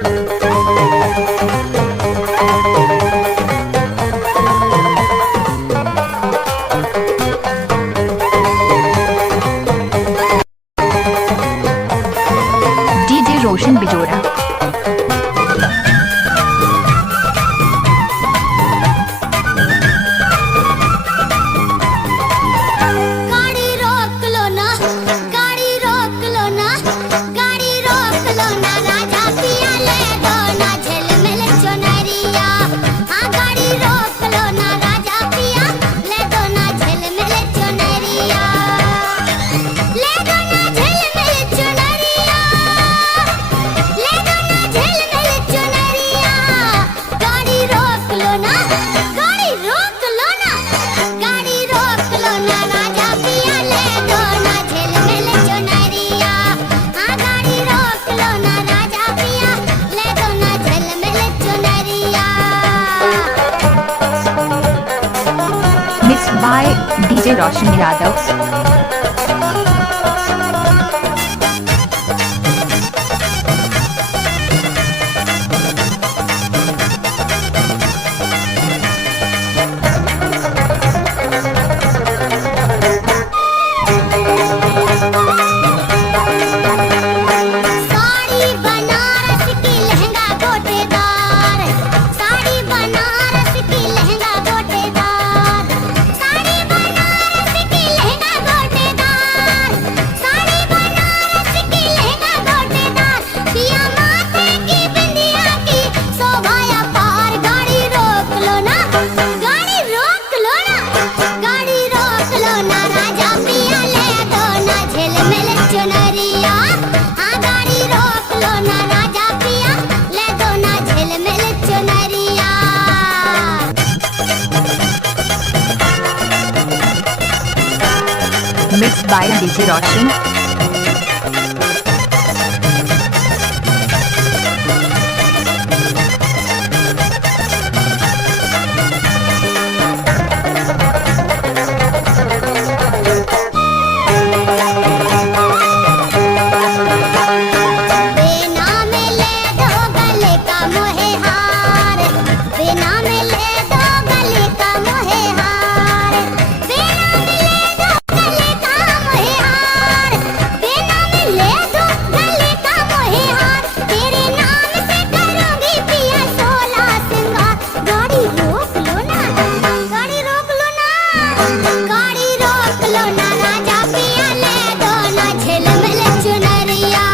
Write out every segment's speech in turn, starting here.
DJ रोशन बिजोरा। गाड़ी रोक लो ना, गाड़ी रोक लो ना, गाड़ी रोक लो ना, राजा पिया ले दो ना झिलमिल चुनरिया। हाँ गाड़ी रोक लो ना, राजा पिया ले दो ना झिलमिल चुनरिया, ले दो ना झिलमिल चुनरिया, ले दो ना झिलमिल चुनरिया। गाड़ी रोक लो ना, गाड़ी रोक लो ना, गाड़ी रोक लो ना, राजा पिया ले दो ना झिलमिल चुनरिया। हाँ गाड़ी रोक लो ना, राजा पिया ले दो ना झिलमिल चुनरिया। Mixed by DJ Roshan Yadav। Sari Banaras की लहंगा गोटेदार, साड़ी बनारस की लहंगा गोटेदार, साड़ी बनारस की लहंगा गोटेदार, साड़ी बनारस की लहंगा गोटेदार। पिया माथे की बिंदिया की शोभाया पार। गाड़ी रोक लो ना, गाड़ी रोक लो ना, गाड़ी रोक लो ना, राजा पिया ले दो ना झिलमिल चुनरिया। हाँ गाड़ी रोक लो ना, राजा पिया ले दो ना झिलमिल चुनरिया। Mixed by DJ Roshan। बिना मिले दो गले का मोहे हार, बिना मिले दो गले का मोहे हार, बिना मिले दो गले का मोहे हार, बिना मिले दो गले का मोहे हार। तेरे नाम से करूंगी पिया 16 सिंगार। गाड़ी रोक लो ना, गाड़ी रोक लो ना, गाड़ी रोक लो ना, राजा पिया ले दो ना झिलमिल चुनरिया।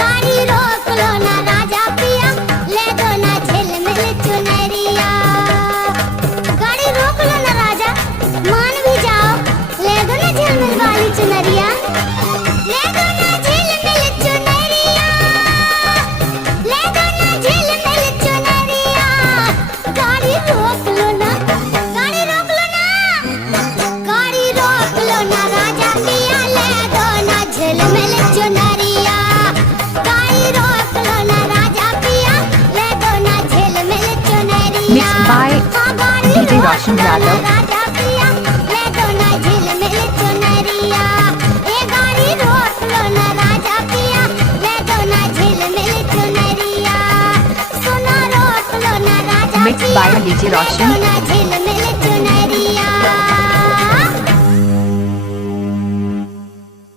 गाड़ी रोक लो ना, राजा पिया ले दो ना झिलमिल चुनरिया। गाड़ी रोक लो ना राजा, मान भी जाओ, ले दो ना झिलमिल वाली चुनरिया, ले दो ना झिलमिल चुनरिया, ले दो ना झिलमिल चुनरिया। गाड़ी रोक लो ना, गाड़ी रोक लो ना, गाड़ी रोक लो ना, राजा पिया ले दो ना झिलमिल चुनरिया। गाड़ी रोक लो ना, राजा पिया ले दो ना झिलमिल चुनरिया। Mixed by हाँ गाड़ी DJ रोक Roshan लो ना, Yadav। राजा पिया ले दो ना झिलमिल चुनरिया। ए गाड़ी रोक लो ना, राजा पिया ले दो ना झिलमिल चुनरिया। सुनो रोक लो ना, राजा Mixed by DJ Roshan।